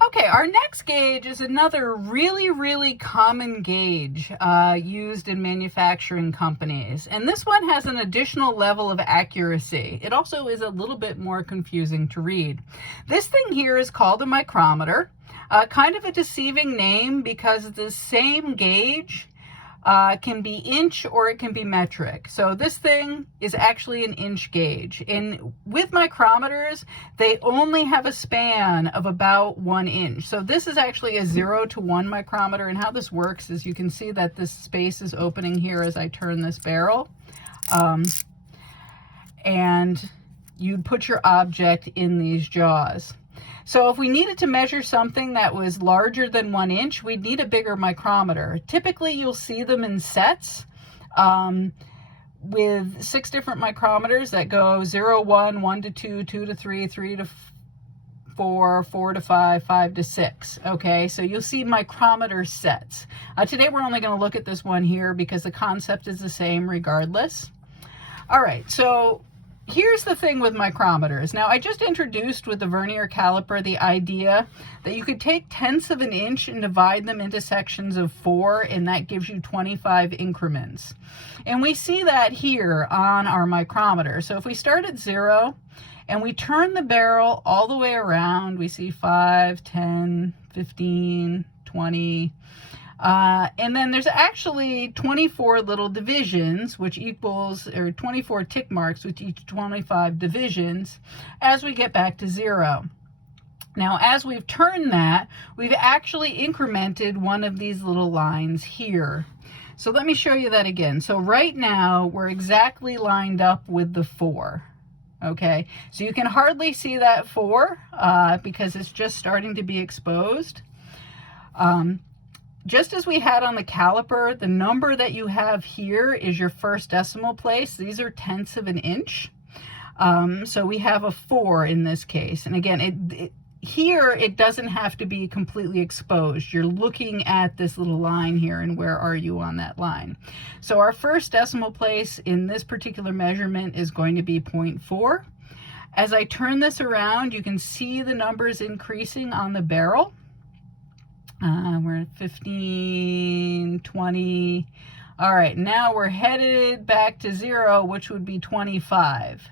Okay, our next gauge is another really common gauge used in manufacturing companies. And this one has an additional level of accuracy. It also is a little bit more confusing to read. This thing here is called a micrometer. Kind of a deceiving name because the same gauge can be inch or it can be metric. So this thing is actually an inch gauge. And with micrometers, they only have a span of about 1 inch. So this is actually a 0 to 1 micrometer. And how this works is you can see that this space is opening here as I turn this barrel. And you'd put your object in these jaws. So if we needed to measure something that was larger than 1 inch, we'd need a bigger micrometer. Typically, you'll see them in sets with 6 different micrometers that go 0, 1, 1 to 2, 2 to 3, 3 to 4, 4 to 5, 5 to 6. Okay, so you'll see micrometer sets. Today, we're only going to look at this one here because the concept is the same regardless. All right, so here's the thing with micrometers. Now, I just introduced with the vernier caliper the idea that you could take 1/10 of an inch and divide them into sections of 4, and that gives you 25 increments. And we see that here on our micrometer. So if we start at 0 and we turn the barrel all the way around, we see 5, 10, 15, 20, and then there's actually 24 little divisions, which equals, or 24 tick marks, which each 25 divisions as we get back to 0. Now, as we've turned that, we've actually incremented one of these little lines here. So let me show you that again. So right now, we're exactly lined up with the 4. Okay, so you can hardly see that 4 because it's just starting to be exposed. Just as we had on the caliper, the number that you have here is your first decimal place. These are 1/10 of an inch. So we have a 4 in this case. And again, here it doesn't have to be completely exposed. You're looking at this little line here, and where are you on that line? So our first decimal place in this particular measurement is going to be 0.4. As I turn this around, you can see the numbers increasing on the barrel. We're at 15, 20. All right, now we're headed back to 0, which would be 25.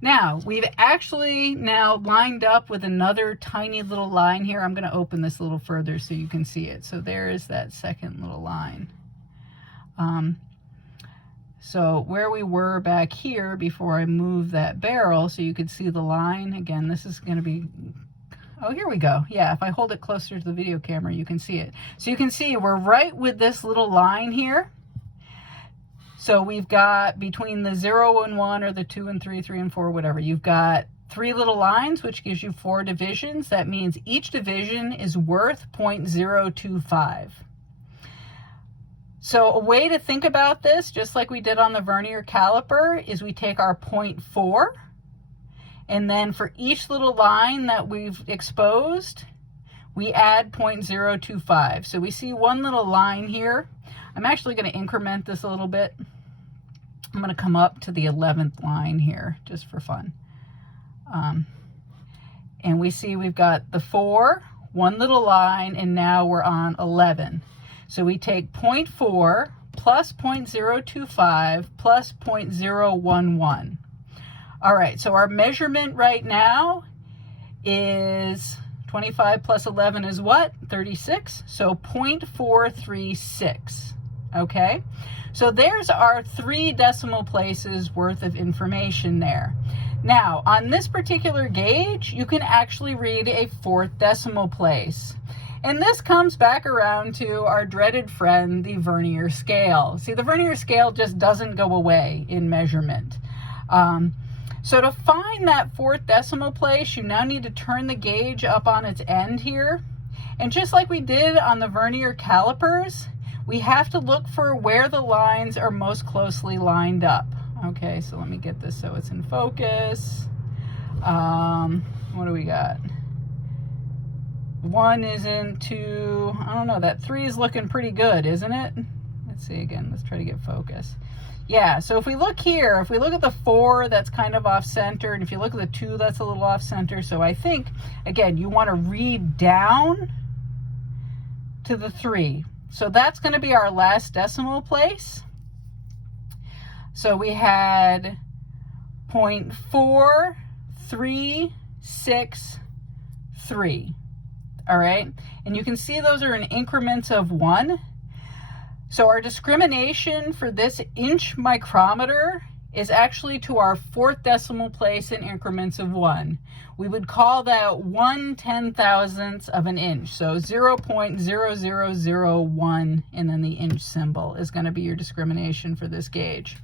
Now, we've actually now lined up with another tiny little line here. I'm going to open this a little further so you can see it. So there is that second little line. So where we were back here before I moved that barrel, so you could see the line. Again, this is going to be... Oh, here we go. Yeah, if I hold it closer to the video camera, you can see it. So you can see we're right with this little line here. So we've got between the 0 and 1, or the 2 and 3, 3 and 4, whatever, you've got 3 little lines, which gives you 4 divisions. That means each division is worth 0.025. So a way to think about this, just like we did on the vernier caliper, is we take our 0.4, and then for each little line that we've exposed, we add 0.025. So we see one little line here. I'm actually going to increment this a little bit. I'm going to come up to the 11th line here, just for fun. And we see we've got the 4, one little line, and now we're on 11. So we take 0.4 plus 0.025 plus 0.011. All right, so our measurement right now is 25 plus 11 is what? 36. So 0.436. Okay, so there's our 3 decimal places worth of information there. Now, on this particular gauge, you can actually read a 4th decimal place. And this comes back around to our dreaded friend, the vernier scale. See, the vernier scale just doesn't go away in measurement. So to find that 4th decimal place, you now need to turn the gauge up on its end here. And just like we did on the vernier calipers, we have to look for where the lines are most closely lined up. Okay, so let me get this so it's in focus. What do we got? 1 isn't 2. I don't know, that 3 is looking pretty good, isn't it? Let's see again, let's try to get focus. Yeah, so if we look here, if we look at the 4, that's kind of off center, and if you look at the 2, that's a little off center. So I think, again, you want to read down to the 3. So that's going to be our last decimal place. So we had 0.4363. All right, and you can see those are in increments of 1. So our discrimination for this inch micrometer is actually to our 4th decimal place in increments of 1. We would call that 1/10,000th of an inch. So 0.0001, and then the inch symbol is going to be your discrimination for this gauge.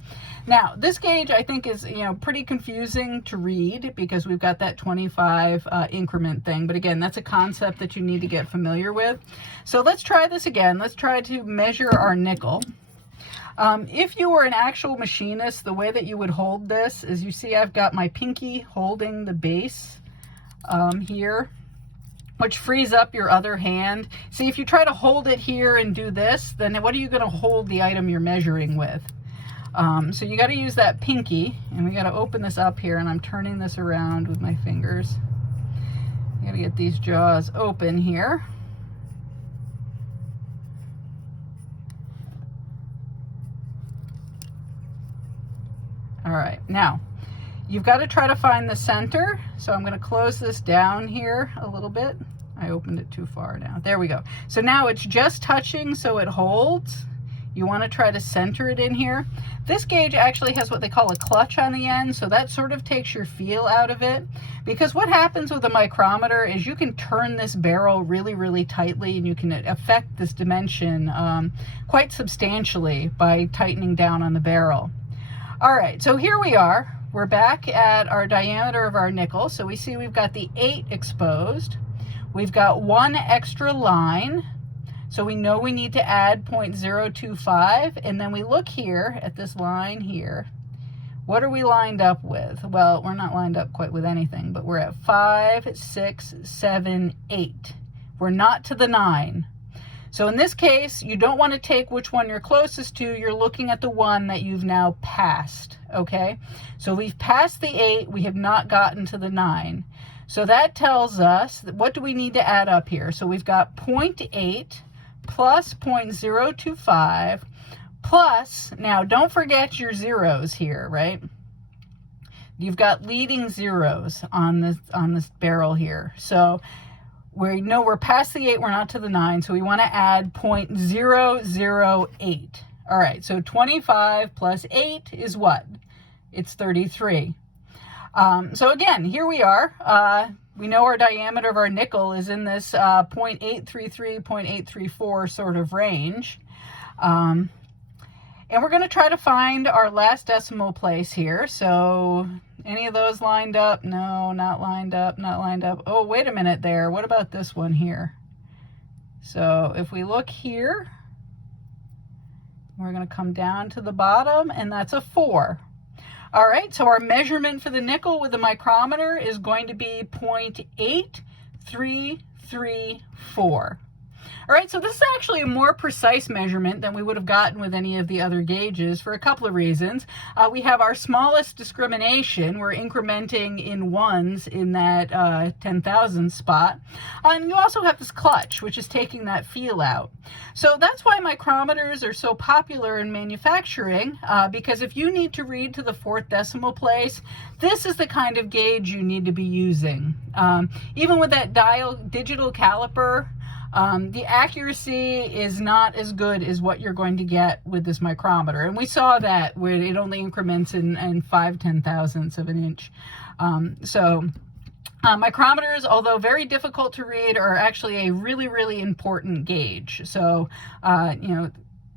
Now, this gauge I think is, pretty confusing to read because we've got that 25 increment thing. But again, that's a concept that you need to get familiar with. So let's try this again. Let's try to measure our nickel. If you were an actual machinist, the way that you would hold this is, you see I've got my pinky holding the base here, which frees up your other hand. See, if you try to hold it here and do this, then what are you going to hold the item you're measuring with? So you got to use that pinky, and we got to open this up here, and I'm turning this around with my fingers. You got to get these jaws open here. All right, now you've got to try to find the center. So I'm going to close this down here a little bit. I opened it too far now. There we go. So now it's just touching, so it holds. You want to try to center it in here. This gauge actually has what they call a clutch on the end, so that sort of takes your feel out of it. Because what happens with a micrometer is you can turn this barrel really, really tightly, and you can affect this dimension quite substantially by tightening down on the barrel. All right, so here we are. We're back at our diameter of our nickel. So we see we've got the 8 exposed. We've got 1 extra line. So we know we need to add 0.025. And then we look here at this line here. What are we lined up with? Well, we're not lined up quite with anything, but we're at 5, 6, 7, 8. We're not to the 9. So in this case, you don't want to take which one you're closest to. You're looking at the one that you've now passed, okay? So we've passed the 8. We have not gotten to the 9. So that tells us, what do we need to add up here? So we've got 0.8 plus 0.025 plus, now don't forget your zeros here, right? You've got leading zeros on this barrel here. So we know we're past the 8, we're not to the 9, so we want to add 0.008. All right, so 25 plus 8 is what? It's 33. So again, here we are. We know our diameter of our nickel is in this 0.833, 0.834 sort of range. And we're going to try to find our last decimal place here. So any of those lined up? No, not lined up, not lined up. Oh, wait a minute there. What about this one here? So if we look here, we're going to come down to the bottom, and that's a 4. All right, so our measurement for the nickel with the micrometer is going to be 0.8334. All right, so this is actually a more precise measurement than we would have gotten with any of the other gauges for a couple of reasons. We have our smallest discrimination. We're incrementing in ones in that 10,000 spot. And you also have this clutch, which is taking that feel out. So that's why micrometers are so popular in manufacturing, because if you need to read to the 4th decimal place, this is the kind of gauge you need to be using. Even with that digital caliper, the accuracy is not as good as what you're going to get with this micrometer. And we saw that where it only increments in 5/10,000ths of an inch. Micrometers, although very difficult to read, are actually a really, really important gauge. So,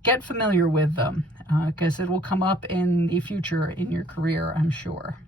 get familiar with them because it will come up in the future in your career, I'm sure.